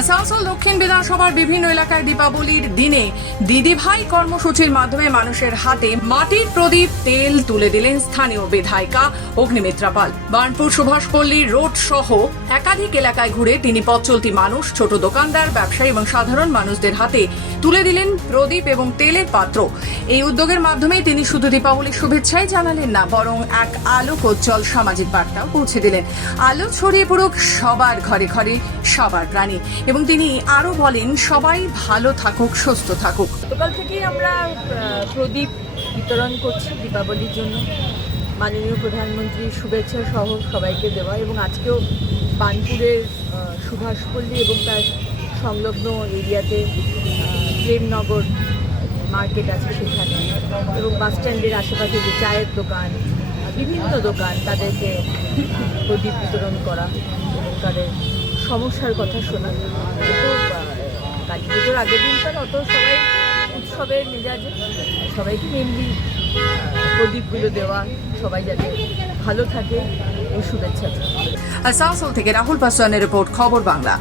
আসানসোল দক্ষিণ বিধানসভার বিভিন্ন এলাকায় দীপাবলির দিনে দিদিভাই কর্মসূচির মাধ্যমে মানুষের হাতে মাটির প্রদীপ, তেল তুলে দিলেন স্থানীয় বিধায়িকা অগ্নিমিত্রা পাল। বার্নপুর সুভাষপল্লী রোড সহ একাধিক এলাকায় ঘুরে তিনি পথ চলতি মানুষ, ছোট দোকানদার, ব্যবসায়ী এবং সাধারণ মানুষদের হাতে তুলে দিলেন প্রদীপ এবং তেলের পাত্র। এই উদ্যোগের মাধ্যমে তিনি শুধু দীপাবলির শুভেচ্ছাই জানালেন না, বরং এক আলোকোজ্জ্বল সামাজিক বার্তাও পৌঁছে দিলেন। আলো ছড়িয়ে পড়ুক সবার ঘরে ঘরে, সবার প্রাণী। এবং তিনি আরও বলেন, সবাই ভালো থাকুক, সুস্থ থাকুক। গতকাল থেকেই আমরা প্রদীপ বিতরণ করছি দীপাবলির জন্য। মাননীয় প্রধানমন্ত্রীর শুভেচ্ছা সহ সবাইকে দেওয়া এবং আজকেও বানপুরের সুভাষপল্লী এবং তার সংলগ্ন এরিয়াতে প্রেমনগর মার্কেট আছে সেখানে। এবং বাস স্ট্যান্ডের আশেপাশে যে চায়ের দোকান, বিভিন্ন দোকান, তাদেরকে প্রদীপ বিতরণ করা এবং তাদের সমস্যার কথা শোনা। কালী পুজোর আগের দিনকার অত সবাই উৎসবের মেজাজে, সবাইকে মেনলি প্রদীপগুলো দেওয়া, সবাই যাতে ভালো থাকে, এই শুভেচ্ছা আসানসোল থেকে রাহুল পাসওয়ানের রিপোর্ট, খবর বাংলা।